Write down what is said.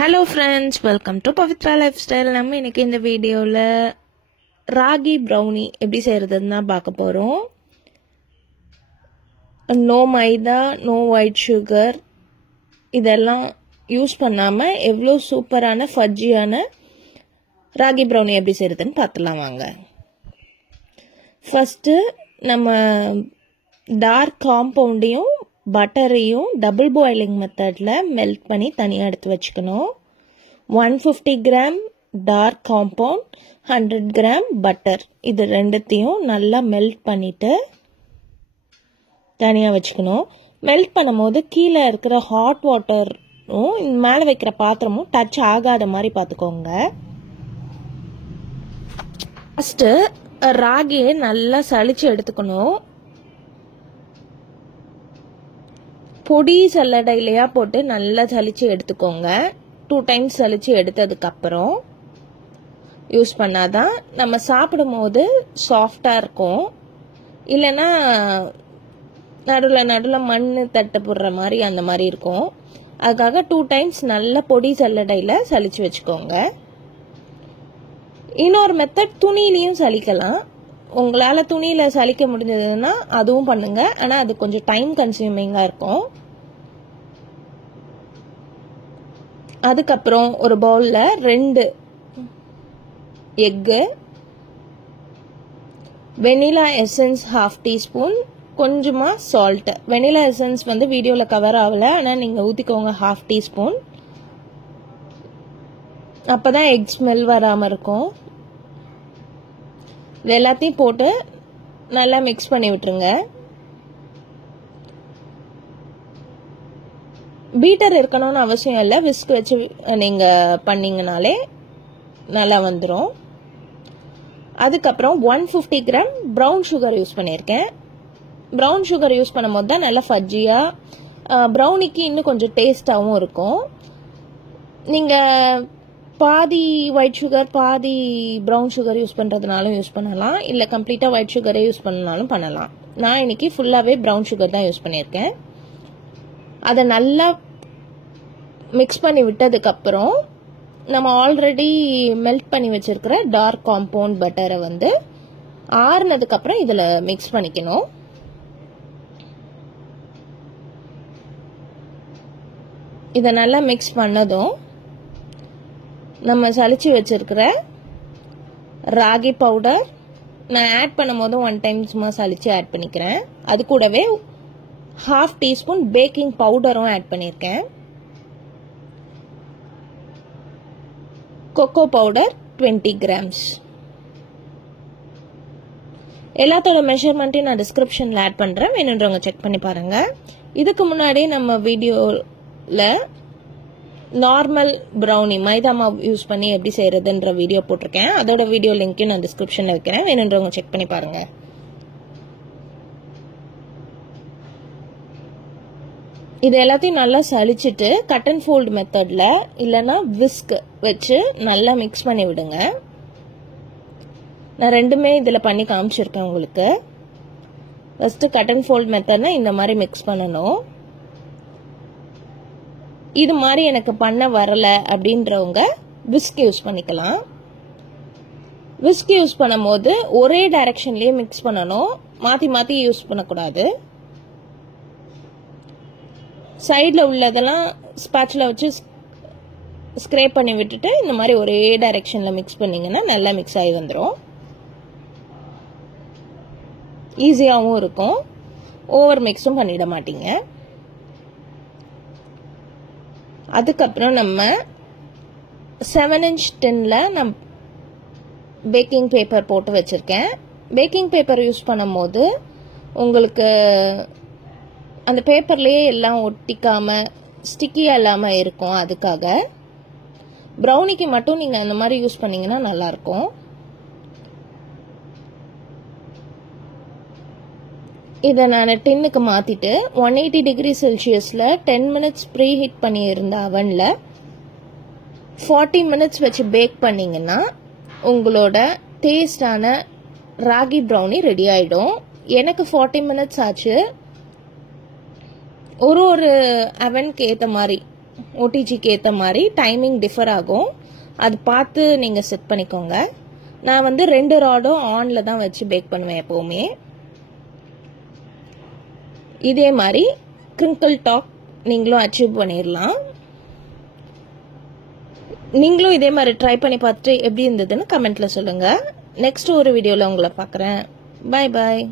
Hello friends, welcome to Pavitra Lifestyle. நம்ம இன்னைக்கு இந்த வீடியோல ராகி ப்ரௌனி எப்படி செய்யறதுன்னு தான் பார்க்க போறோம். நோ மைதா, நோ ஒயிட் சுகர் இதெல்லாம் யூஸ் பண்ணாம எவ்வளோ சூப்பரான ஃபஜ்ஜியான ராகி ப்ரௌனி எப்படி செய்யறதுன்னு பார்த்துலாம் வாங்க. ஃபர்ஸ்ட் நம்ம டார்க் காம்பவுண்டையும் பட்டரையும் டபுள் பாயிலிங் மெத்தடில் மெல்ட் பண்ணி தனியாக எடுத்து வச்சுக்கணும். 150 gram dark compound, 100 gram butter, இது ரெண்டுத்தையும் நல்லா மெல்ட் பண்ணிவிட்டு தனியாக வச்சுக்கணும். மெல்ட் பண்ணும் போது கீழே இருக்கிற ஹாட் வாட்டரும் மேலே வைக்கிற பாத்திரமும் டச் ஆகாத மாதிரி பார்த்துக்கோங்க. ஃபஸ்ட்டு ராகியை நல்லா சளிச்சு எடுத்துக்கணும். பொடி சல்லடையிலையா போட்டு நல்லா சலிச்சு எடுத்துக்கோங்க. 2 டைம்ஸ் சலிச்சு எடுத்ததுக்கப்புறம் யூஸ் பண்ணாதான் நம்ம சாப்பிடும் போது சாஃப்டாக இருக்கும். இல்லைன்னா நடுவில் மண் தட்டு போடுற மாதிரி அந்த மாதிரி இருக்கும். அதுக்காக 2 டைம்ஸ் நல்ல பொடி சல்லடையில் சலிச்சு வச்சுக்கோங்க. இன்னொரு மெத்தட் துணியிலையும் சலிக்கலாம். உங்களால் துணியில் சலிக்க முடிஞ்சதுன்னா அதுவும் பண்ணுங்க. ஆனால் அது கொஞ்சம் டைம் கன்சியூமிங்காக இருக்கும். அதுக்கப்புறம் ஒரு பவுலில் 2 எக்கு, வெனிலா எசன்ஸ் 1/2 டீஸ்பூன், கொஞ்சமாக சால்ட்டு. வெனிலா எசன்ஸ் வீடியோவில் கவர் ஆகலை, ஆனால் நீங்கள் ஊற்றிக்கோங்க 1/2 டீஸ்பூன். அப்போ தான் எக் ஸ்மெல் வராமல் இருக்கும். இது எல்லாத்தையும் போட்டு நல்லா மிக்ஸ் பண்ணி விட்டுருங்க. பீட்டர் இருக்கணும்னு அவசியம் இல்லை, விஸ்க் வச்சு நீங்கள் பண்ணிங்கனாலே நல்லா வந்துடும். அதுக்கப்புறம் 150 கிராம் ப்ரௌன் சுகர் யூஸ் பண்ணியிருக்கேன். ப்ரௌன் சுகர் யூஸ் பண்ணும் போது தான் நல்லா ஃபஜ்ஜியாக, ப்ரௌனிக்கு இன்னும் கொஞ்சம் டேஸ்டாகவும் இருக்கும். நீங்கள் பாதி ஒயிட் சுகர் பாதி ப்ரௌன் சுகர் யூஸ் பண்ணுறதுனாலும் யூஸ் பண்ணலாம், இல்லை கம்ப்ளீட்டாக ஒயிட் சுகரே யூஸ் பண்ணனாலும் பண்ணலாம். நான் இன்னைக்கு ஃபுல்லாகவே ப்ரௌன் சுகர் தான் யூஸ் பண்ணியிருக்கேன். அதை நல்லா மிக்ஸ் பண்ணி விட்டதுக்கப்புறம் நம்ம ஆல்ரெடி மெல்ட் பண்ணி வச்சிருக்கிற டார்க் காம்பவுண்ட் பட்டரை ஆறுனதுக்கப்புறம் இதில் மிக்ஸ் பண்ணிக்கணும். இதை நல்லா மிக்ஸ் பண்ணதும் நம்ம சலிச்சு வச்சிருக்கிற ராகி பவுடர் நான் ஆட் பண்ணும் போதும் 1 டைம் சும்மா சலிச்சு ஆட் பண்ணிக்கிறேன். அது கூடவே 1/2 டீஸ்பூன் பேக்கிங் பவுடரும் ஆட் பண்ணியிருக்கேன். Cocoa powder 20 grams. எல்லாத்தோட மெஷர்மெண்ட்டையும் நான் டிஸ்கிரிப்ஷனில் ஆட் பண்ணுறேன், வேணுன்றவங்க செக் பண்ணி பாருங்கள். இதுக்கு முன்னாடி நம்ம வீடியோவில் நார்மல் ப்ரௌனி மைதா மாவு யூஸ் பண்ணி எப்படி செய்யறதுன்ற வீடியோ போட்டிருக்கேன். அதோட வீடியோ லிங்க்கையும் நான் டிஸ்கிரிப்ஷனில் வைக்கிறேன், வேணுன்றவங்க செக் பண்ணி பாருங்க. இது எல்லாத்தையும் நல்லா சலிச்சுட்டு கட் அண்ட் ஃபோல்ட் மெத்தட்ல இல்லைன்னா விஸ்க் வச்சு நல்லா மிக்ஸ் பண்ணி விடுங்க. நான் ரெண்டுமே இதில் பண்ணி காமிச்சிருக்கேன் உங்களுக்கு. ஃபர்ஸ்ட் கட் அண்ட் ஃபோல்ட் மெத்தட்னா இந்த மாதிரி மிக்ஸ் பண்ணணும். இது மாதிரி எனக்கு பண்ண வரல அப்படின்றவங்க விஸ்க் யூஸ் பண்ணிக்கலாம். விஸ்க் யூஸ் பண்ணும் போது ஒரே டைரக்ஷன்லயே மிக்ஸ் பண்ணணும், மாத்தி மாத்தி யூஸ் பண்ணக்கூடாது. சைடில் உள்ளதெல்லாம் ஸ்பாட்சில் வச்சு ஸ்க்ரேப் பண்ணி விட்டுட்டு இந்த மாதிரி ஒரே டைரக்ஷனில் மிக்ஸ் பண்ணிங்கன்னா நல்லா மிக்ஸ் ஆகி வந்துடும். ஈஸியாகவும் இருக்கும், ஓவர் மிக்ஸும் பண்ணிட மாட்டீங்க. அதுக்கப்புறம் நம்ம 7 inch டின்ல நான் பேக்கிங் பேப்பர் போட்டு வச்சுருக்கேன். பேக்கிங் பேப்பர் யூஸ் பண்ணும் போது உங்களுக்கு அந்த பேப்பர்லேயே எல்லாம் ஒட்டிக்காமல் ஸ்டிக்கியாக இல்லாமல் இருக்கும். அதுக்காக ப்ரௌனிக்கு மட்டும் நீங்கள் அந்த மாதிரி யூஸ் பண்ணிங்கன்னா நல்லாயிருக்கும். இதை நான் டின்னுக்கு மாற்றிட்டு 180 டிகிரி செல்சியஸில் 10 மினிட்ஸ் ப்ரீ ஹீட் பண்ணியிருந்த அவனில் 40 மினிட்ஸ் வச்சு பேக் பண்ணிங்கன்னா உங்களோட டேஸ்டான ராகி ப்ரௌனி ரெடி ஆகிடும். எனக்கு 40 மினிட்ஸ் ஆச்சு. ஒரு அவனுக்கு ஏற்ற மாதிரி ஓடிஜிக்கு ஏற்ற மாதிரி டைமிங் டிஃபர் ஆகும். அது பார்த்து நீங்கள் செட் பண்ணிக்கோங்க. நான் வந்து 2 ராடும் ஆனில் தான் வச்சு பேக் பண்ணுவேன் எப்போவுமே. இதே மாதிரி கிரிங்கிள் டாப் நீங்களும் அச்சீவ் பண்ணிடலாம். நீங்களும் இதே மாதிரி ட்ரை பண்ணி பார்த்துட்டு எப்படி இருந்ததுன்னு கமெண்ட்டில் சொல்லுங்கள். நெக்ஸ்ட் ஒரு வீடியோவில் உங்களை பார்க்குறேன். பாய் பாய்.